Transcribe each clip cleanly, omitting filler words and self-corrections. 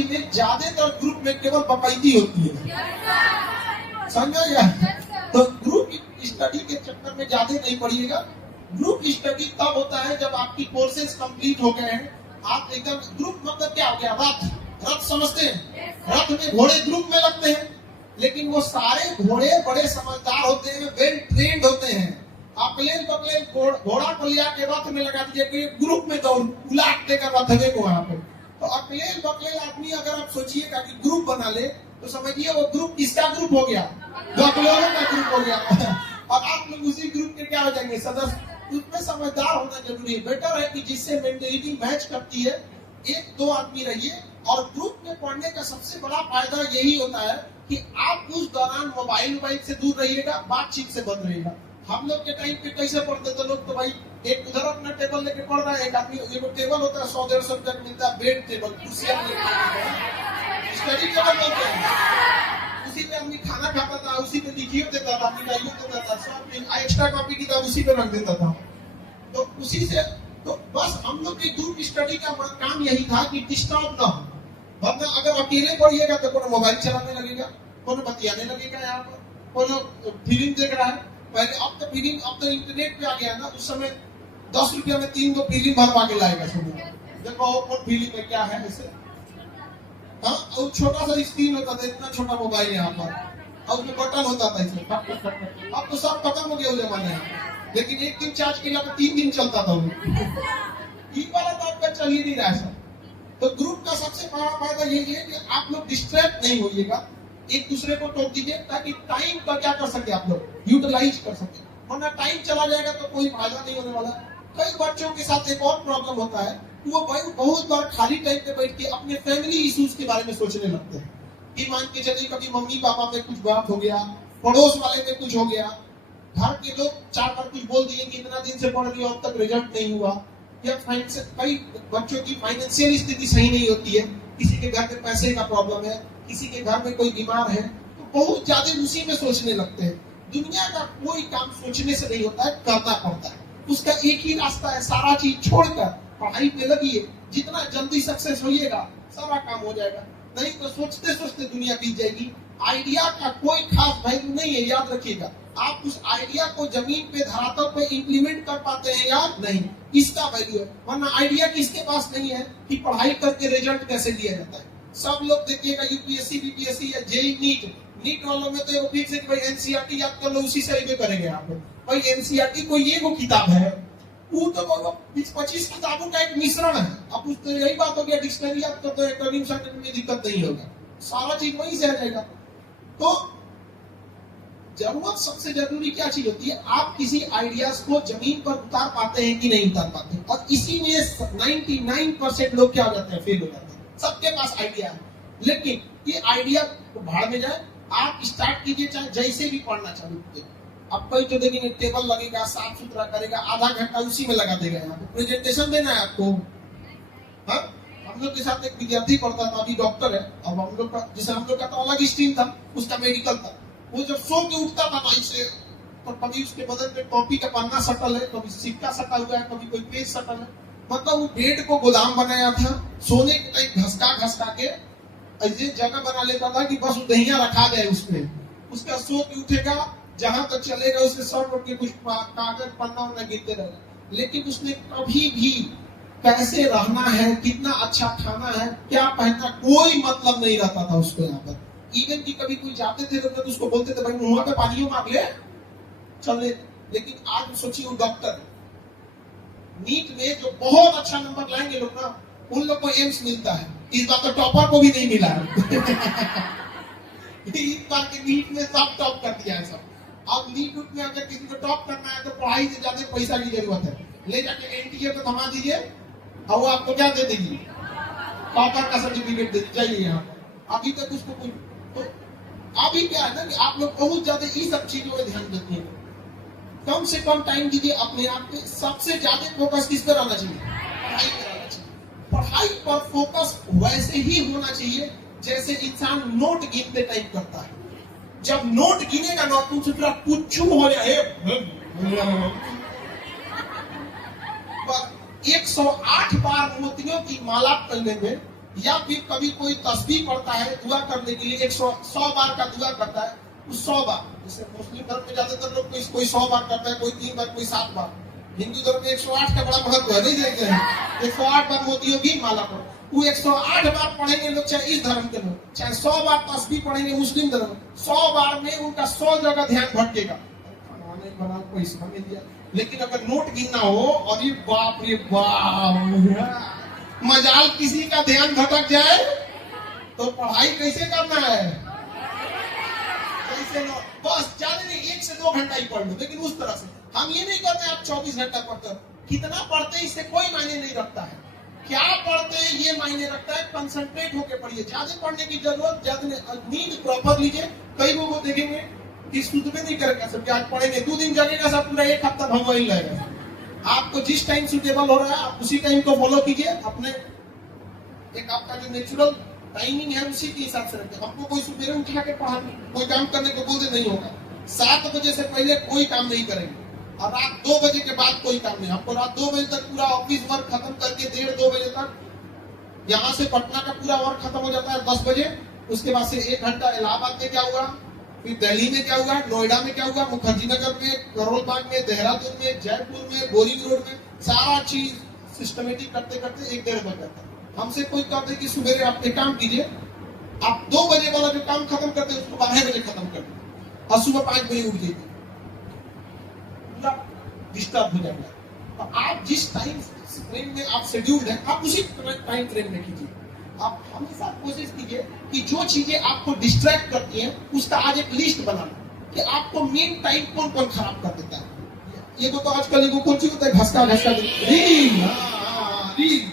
Study में ज्यादातर group में केवल बकैती होती है, समझा गया? तो ग्रुप स्टडी के चक्कर में ज्यादा नहीं पढ़िएगा। ग्रुप स्टडी तब होता है जब आपकी कोर्सेज कंप्लीट हो गए हैं, आप एकदम ग्रुप मतलब क्या हो गया, रथ समझते हैं? रथ में घोड़े ग्रुप में लगते हैं, लेकिन वो सारे घोड़े बड़े समझदार होते हैं, वेल ट्रेंड होते हैं। अकलेल बकलेल घोड़ा को लिया के रथ में लगा दीजिए, ग्रुप में दौड़ उलाट देकर रथवे को वहां पे। तो अकलेल बकलेल आदमी अगर आप सोचिएगा कि ग्रुप बना ले, तो समझिए वो ग्रुप किसका ग्रुप हो गया, बकलोरों का ग्रुप हो गया। और आप लोग उसी ग्रुप के क्या हो जाएंगे, सदस्य। उसमें समझदार होना जरूरी है। बेटर है कि जिससे मेंटेलिटी मैच करती है, एक दो आदमी रहिए। और ग्रुप में पढ़ने का सबसे बड़ा फायदा यही होता है कि आप उस दौरान मोबाइल से दूर रहिएगा, बातचीत से बंद रहिएगा। हम लोग के टाइम पे कैसे पढ़ते थे लोग, तो भाई एक उधर अपना टेबल लेके पढ़ रहा है, एक आदमी, एक टेबल होता है 100-150 रुपया का मिलता है, बेड टेबल, कुर्सियां स्टडी टेबल बोलते हैं। उसी पे आदमी खाना खाता था, उसी पे लिखियो देता था, मिठाइयों देता था, सब एक्स्ट्रा कॉपी किताब उसी पे रख देता था। तो उसी से तो बस हम लोग के ग्रुप स्टडी का काम यही था कि डिस्टर्ब ना हो। वरना अगर अकेले पढ़िएगा तो कोनो मोबाइल चलाने लगेगा, कोनो बतियाने लगेगा, यहाँ पर कोनो फिल्म देख रहा है। पहले अब तो फिल्म, अब तो इंटरनेट पे आ गया ना, उस समय 10 रुपया में 3 गो फिल्म भरवा के लाएगा सुबह। देखो कौन फिल्म में क्या है ऐसे। हाँ, और छोटा सा स्क्रीन होता था, इतना छोटा मोबाइल यहाँ पर, और उसमें बटन होता था इसमें। अब तो सब खत्म हो गया उस जमाने में, लेकिन एक दिन चार्ज किया तो 3 दिन चलता था वो। ये वाला तो आपका चल ही नहीं रहा है। तो ग्रुप का सबसे बड़ा फायदा यही है कि आप लोग डिस्ट्रैक्ट नहीं होइएगा, एक दूसरे को टोक दीजिए, ताकि टाइम का क्या कर सके आप लोग, यूटिलाइज कर सके। वरना टाइम चला जाएगा तो कोई फायदा नहीं होने वाला। कई बच्चों के साथ एक और प्रॉब्लम होता है, वो बहुत बार खाली टाइम पे बैठ के अपने फैमिली इश्यूज के बारे में सोचने लगते हैं। कि मान के चलिए कभी मम्मी पापा में कुछ बात हो गया, पड़ोस वाले में कुछ हो गया, घर के लोग 4 बार कुछ बोल दिए कि इतना दिन से पढ़ रही हो अब तक रिजल्ट नहीं हुआ, या कई बच्चों की फाइनेंशियल स्थिति सही नहीं होती है, किसी के घर में पैसे का प्रॉब्लम है, किसी के घर में कोई बीमार है, तो बहुत ज्यादा उसी में सोचने लगते हैं। दुनिया का कोई काम सोचने से नहीं होता है, करना पड़ता है। उसका एक ही रास्ता है, सारा चीज छोड़कर पढ़ाई पे लगिए। जितना जल्दी सक्सेस होइएगा सारा काम हो जाएगा, नहीं तो सोचते सोचते दुनिया बीत जाएगी। आइडिया का कोई खास वैल्यू नहीं है, याद रखिएगा। आप उस आइडिया को जमीन पे धरातल पे इम्प्लीमेंट कर पाते हैं या नहीं, इसका वैल्यू है। वरना आइडिया किसके पास नहीं है कि पढ़ाई करके रिजल्ट कैसे लिया जाता है। सब लोग देखिएगा यूपीएससी बीपीएससी या जेई नीट वालों में तो फिक्स है कि भाई एनसीईआरटी याद कर लो, उसी से आगे करेंगे आप। भाई एनसीईआरटी कोई ये वो किताब है, वो तो 20-25 किताबों का एक मिश्रण है। अब उस तो यही बात हो गया, डिक्शनरी याद कर दो, टर्निंग सेंटेंस में दिक्कत नहीं होगा, सारा चीज वहीं से आ जाएगा। तो जरूरत सबसे जरूरी क्या चीज होती है, आप किसी आइडियाज को जमीन पर उतार पाते हैं कि नहीं उतार पाते। और इसी में 99% लोग क्या हो जाते हैं, फेल हो जाते हैं। सबके पास आइडिया है, लेकिन ये आइडिया भाड़ में जाए। आप स्टार्ट कीजिए, चाहे जैसे भी पढ़ना चालू कीजिए। अब कोई जो देखेंगे टेबल लगेगा, साफ सुथरा करेगा, आधा घंटा उसी में लगा देगा। यहाँ पे प्रेजेंटेशन देना है आपको। हाँ, हम लोग के साथ एक विद्यार्थी पढ़ता था, अभी डॉक्टर है। अब हम लोग का, जैसे हम लोग का तो अलग स्ट्रीम था, उसका मेडिकल था। वो जब सो के उठता था ना इससे, तो कभी उसके बदन में टॉपी का पन्ना सटल है, कभी सिक्का सटा हुआ है, कभी कोई पेज सटल है। मतलब वो बेड को गोदाम बनाया था, सोने के टाइम घसका के ऐसे जगह बना लेता था कि बस दहिया रखा जाए उसमें। उसका सो के उठेगा, जहां तक चलेगा उसके सर उठ के कुछ कागज पन्ना उन्ना गिरते रहेगा। लेकिन उसने कभी भी कैसे रहना है, कितना अच्छा खाना है, क्या पहनना, कोई मतलब नहीं रहता था उसको। यहाँ पर इवन की कभी कोई जाते थे तो उसको बोलते थे भाई मुंह पे पानी मांग ले चल ले। लेकिन आज सोचिए वो डॉक्टर, नीट में जो बहुत अच्छा नंबर लाएंगे लोग ना, उन लोग को एम्स मिलता है। इस बार तो टॉपर को भी नहीं मिला इस बार के नीट में सब टॉप कर दिया है सब। अब नीट में अगर किसी को टॉप करना है तो पढ़ाई से ज्यादा पैसा की जरूरत है। ले जाके एनटीए पे थमा दीजिए और वो आपको क्या दे देगी, टॉपर का सर्टिफिकेट दे दीजिए। यहाँ अभी तक उसको कुछ, तो अभी क्या है ना कि आप लोग बहुत ज्यादा इन सब चीजों में ध्यान देते हैं। कम से कम टाइम दीजिए अपने आप पे। सबसे ज्यादा फोकस किस पर रहना चाहिए, पढ़ाई पर रहना चाहिए। पढ़ाई पर फोकस वैसे ही होना चाहिए जैसे इंसान नोट गिनते टाइम करता है। जब नोट गिनेगा ना तो उसे पूरा पुच्छू हो जाए। 108 बार मोतियों की माला करने में या फिर कभी कोई तस्बीह पढ़ता है दुआ करने के लिए 100 बार का दुआ करता है, उस 100 बार, जैसे मुस्लिम धर्म में ज्यादातर लोग कोई 100 बार करता है, कोई 3 बार, कोई 7 बार। हिंदू धर्म में 108 का बड़ा महत्व है, नहीं देखते हैं 108 बार मोती योगी माला पढ़ो, वो 108 बार पढ़ेंगे लोग, चाहे इस धर्म के लोग, चाहे 100 बार तस्बीह पढ़ेंगे मुस्लिम धर्म, 100 बार में उनका 100 जगह ध्यान भटकेगा, बना कोई समझ दिया। लेकिन अगर नोट गिनना हो, अरे बाप रे बाप, मजाल किसी का ध्यान भटक जाए तो पढ़ाई कैसे करना है, कैसे नो, बस ज्यादा नहीं 1 से 2 घंटा ही पढ़ लो, लेकिन उस तरह से। हम ये नहीं करते आप 24 घंटा पढ़ते हो, कितना पढ़ते हैं इससे कोई मायने नहीं रखता है, क्या पढ़ते हैं ये मायने रखता है। कंसंट्रेट होकर पढ़िए, ज्यादा पढ़ने की जरूरत, ज्यादा नींद प्रॉपर लीजिए। कई लोगों को देखेंगे कि सुध में नहीं करेगा, सब आज पढ़ेंगे 2 दिन जगेगा, सब पूरा 1 हफ्ता भंग वही रहेगा। आपको जिस टाइम सुटेबल हो रहा है आप उसी टाइम को फॉलो कीजिए, अपने एक आपका जो नेचुरल टाइमिंग है उसी के हिसाब से रखिए। हमको कोई सुबह उठा के पढ़ा, कोई काम करने को बोलते नहीं होगा। 7 बजे से पहले कोई काम नहीं करेंगे, और रात 2 बजे के बाद कोई काम नहीं। हमको रात 2 बजे तक पूरा ऑफिस वर्क खत्म करके 1:30-2 बजे तक यहाँ से पटना का पूरा वर्क खत्म हो जाता है 10 बजे। उसके बाद से 1 घंटा इलाहाबाद में क्या हुआ, फिर दिल्ली में क्या हुआ, नोएडा में क्या हुआ, मुखर्जी नगर में, करोल बाग में, देहरादून में, जयपुर में, बोरिंग रोड में, सारा चीज सिस्टमेटिक करते करते 1-1:30 बज जाता है। हमसे कोई कहते कि सुबह आप एक काम कीजिए, आप 2 बजे वाला जो काम खत्म करते हैं उसको 12 बजे खत्म कर दीजिए, और सुबह 5 बजे उठ जाइए, पूरा डिस्टर्ब हो जाएगा। तो आप जिस टाइम फ्रेम में आप शेड्यूल्ड है, आप उसी टाइम फ्रेम में कीजिए। आप हमेशा कोशिश कीजिए कि जो चीजें आपको डिस्ट्रैक्ट करती हैं उसका आज एक लिस्ट बनाना, कि आपको मेन टाइम कौन कौन खराब कर देता है। ये तो आजकल एगो कौन चीज होता है, घसका रील, रील,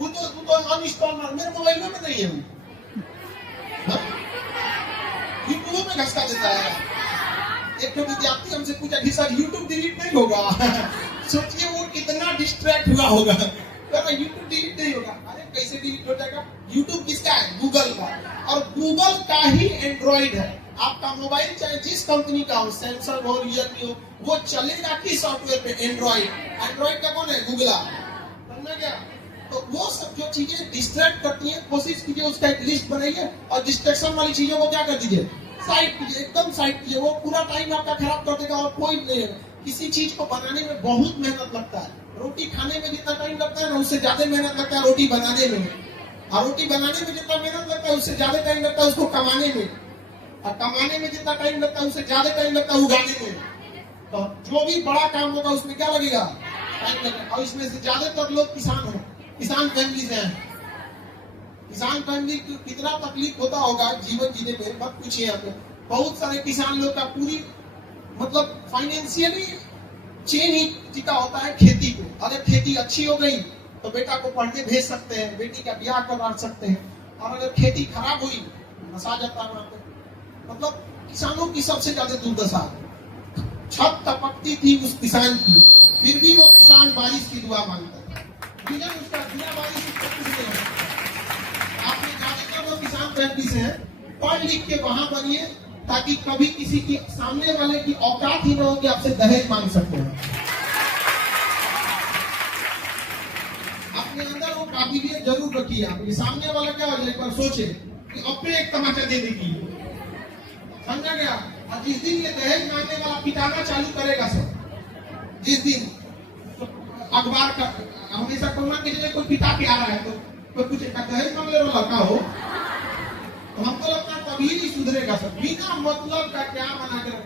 वो तो अनइंस्टॉल मार, मेरे मोबाइल में नहीं है, यूट्यूब में घसका देता है। एक तो विद्यार्थी हमसे पूछा कि सर यूट्यूब डिलीट नहीं होगा सोचिए वो कितना डिस्ट्रैक्ट हुआ होगा, यूट्यूब डिलीट नहीं होगा। अरे कैसे डिलीट हो जाएगा, यूट्यूब किसका है, गूगल का, और गूगल का ही एंड्रॉइड है। आपका मोबाइल चाहे जिस कंपनी का हो, सैमसंग हो, रियलमी हो, वो चलेगा किस सॉफ्टवेयर पे, एंड्रॉइड। एंड्रॉइड का कौन है, गूगल। समझना क्या। तो वो सब जो चीजें डिस्ट्रैक्ट करती हैं, कोशिश कीजिए उसका एक लिस्ट बनाइए, और डिस्ट्रैक्शन वाली चीजों को क्या कर दीजिए, साइड कीजिए, एकदम साइड कीजिए। वो पूरा टाइम आपका खराब कर देगा, और कोई नहीं। किसी चीज को बनाने में बहुत मेहनत लगता है, रोटी खाने में जितना टाइम लगता है ना, उससे ज्यादा मेहनत लगता है रोटी बनाने में, और रोटी बनाने में जितना मेहनत लगता है उससे ज्यादा टाइम लगता है उसको कमाने में, और कमाने में जितना टाइम लगता है उससे ज्यादा टाइम लगता है उगाने में। तो जो भी बड़ा काम होगा उसमें क्या लगेगा, टाइम लगेगा। और इसमें से ज्यादातर लोग किसान हैं, किसान फैमिली से हैं। किसान फैमिली को कितना तकलीफ होता होगा जीवन जीने में, मत पूछिए। हमें बहुत सारे किसान लोग का पूरी मतलब फाइनेंशियली चेन ही टिका होता है खेती को। अगर खेती अच्छी हो गई तो बेटा को पढ़ने भेज सकते हैं, बेटी का ब्याह करवा सकते हैं, और अगर खेती खराब हुई नशा जाता है वहां पे। मतलब किसानों की सबसे ज्यादा दुर्दशा। छत टपकती थी उस किसान की, फिर भी वो किसान बारिश की दुआ मांगता है, उसका बिना बारिश आपने ज्यादातर वो किसान फैमिली से है। पढ़ लिख के वहां बनिए ताकि कभी किसी की सामने वाले की औकात ही न हो कि आपसे दहेज मांग सकते हैं। अपने अंदर वो काबिलियत जरूर रखिए। आप सामने वाला क्या हो जाए, एक बार सोचे कि अपने एक तमाचा दे देगी, समझा गया। और जिस दिन ये दहेज मांगने वाला पिटाना चालू करेगा सब, जिस दिन अखबार का हमेशा कोरोना की जगह कोई पिता के आ रहा है तो कोई कुछ दहेज मांगने वाला लड़का हो, तो हमको लगता है तभी नहीं सुधरेगा सब। बिना मतलब का क्या बना कर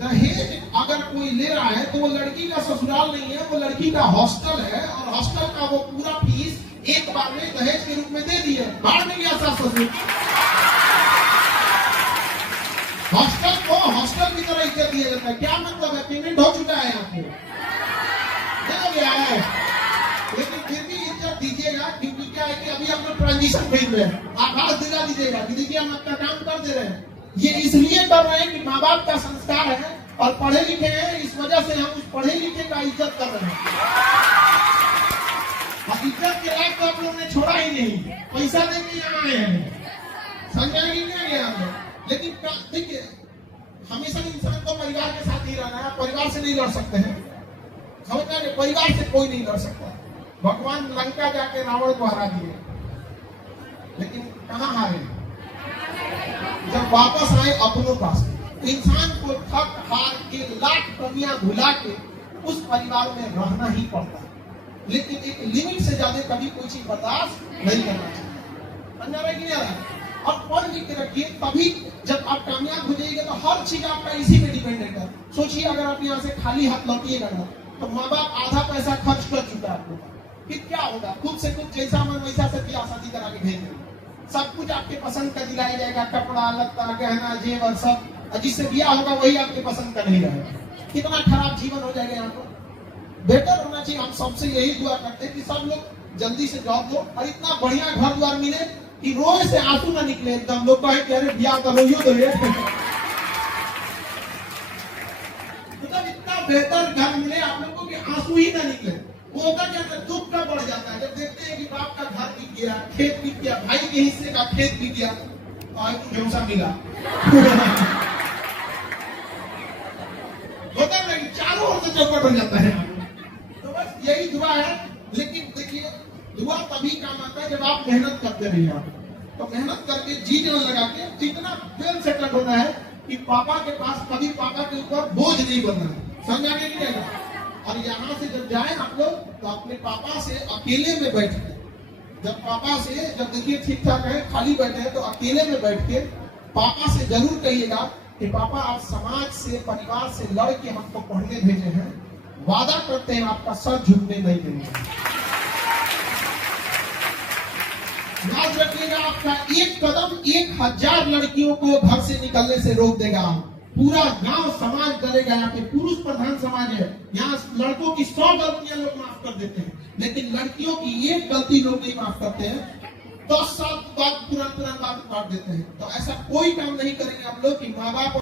दहेज अगर कोई ले रहा है तो वो लड़की का ससुराल नहीं है, वो लड़की का हॉस्टल है, और हॉस्टल का वो पूरा फीस एक बार में दहेज के रूप में दे दिया, बाढ़ में गया सास ससुर। हॉस्टल को हॉस्टल की तरह इज्जत दिया जाता है। क्या मतलब है, पेमेंट हो चुका है आपको, हो गया है, लेकिन फिर भी इज्जत दीजिएगा। क्योंकि क्या है कि अभी हम लोग ट्रांजिशन फेज में है, आभास दिला दीजिएगा कि देखिए हम अपना काम कर दे रहे हैं। ये इसलिए कर रहे हैं कि माँ बाप का संस्कार है और पढ़े लिखे हैं, इस वजह से हम उस पढ़े लिखे का इज्जत कर रहे हैं। इज्जत के लायक तो आप लोगों ने छोड़ा ही नहीं, पैसा देके यहाँ आए हैं, समझाएंगे नहीं गया हमें। लेकिन देखिए हमेशा इंसान को परिवार के साथ ही रहना है, परिवार से नहीं लड़ सकते हैं, समझ में, परिवार से कोई नहीं लड़ सकता। भगवान लंका जाके रावण को हरा दिए, लेकिन कहाँ हारे? जब वापस आए अपनों पास। इंसान को थक हार के लाख कमियां भुला के उस परिवार में रहना ही पड़ता है, लेकिन एक लिमिट से ज्यादा कभी कोई चीज बर्दाश्त नहीं करना चाहिए। समझ रहा है कि नहीं आ रहा है? और पढ़ लिख के रखिए, तभी जब आप कामयाब हो जाइएगा तो हर चीज आपका इसी पे डिपेंडेंट है। सोचिए अगर आप यहाँ से खाली हाथ लौटिएगा ना, तो माँ बाप आधा पैसा खर्च कर चुका है आपको, फिर क्या होगा? खुद से खुद जैसा मन वैसा से ब्याह शादी करा के भेज देंगे। सब कुछ आपके पसंद का दिलाया जाएगा, कपड़ा लत्ता गहना जेवर सब, जिससे ब्याह होगा वही आपके पसंद का नहीं रहेगा। कितना खराब जीवन हो जाएगा यहाँ पर। बेटर होना चाहिए, हम सबसे यही दुआ करते हैं कि सब लोग जल्दी से जॉब दो और इतना बढ़िया घर द्वार मिले कि रोए से आंसू ना निकले। एकदम लोग कहे कि अरे ब्याह करो यो तो मतलब इतना बेहतर घर मिले आप लोगों के आंसू ही ना निकले। वो होता क्या, दुख का बढ़ जाता है जब देखते हैं कि बाप का घर बिक गया, खेत बिक गया, भाई के हिस्से का खेत बिक गया, और व्यवसा मिला होता नहीं, चारों ओर से चौपट बन जाता है। तो बस यही दुआ है। लेकिन देखिए, दुआ तभी काम आता है जब आप मेहनत करते रहिए। आप तो मेहनत करके जी जान लगा के जितना वेल सेटल होना है कि पापा के पास कभी पापा के ऊपर बोझ नहीं बनना है। समझा के नहीं आएगा? और यहाँ से जब जाए आप लोग तो अपने पापा से अकेले में बैठ के, जब पापा से जब देखिए ठीक ठाक है खाली बैठे हैं तो अकेले में बैठ के पापा से जरूर कहिएगा कि पापा आप समाज से परिवार से लड़ के हमको पढ़ने भेजे हैं, वादा करते हैं आपका सर झुकने नहीं देंगे। याद रखिएगा, आपका एक कदम 1000 लड़कियों को घर से निकलने से रोक देगा। पूरा गांव समाज डरेगा। यहाँ पे पुरुष प्रधान समाज है, यहाँ लड़कों की 100 गलतियां लोग माफ कर देते हैं, लेकिन लड़कियों की एक गलती लोग नहीं माफ करते हैं। 10 साल बाद तुरंत बात काट देते हैं। तो ऐसा कोई काम नहीं करेंगे आप लोग कि माँ बाप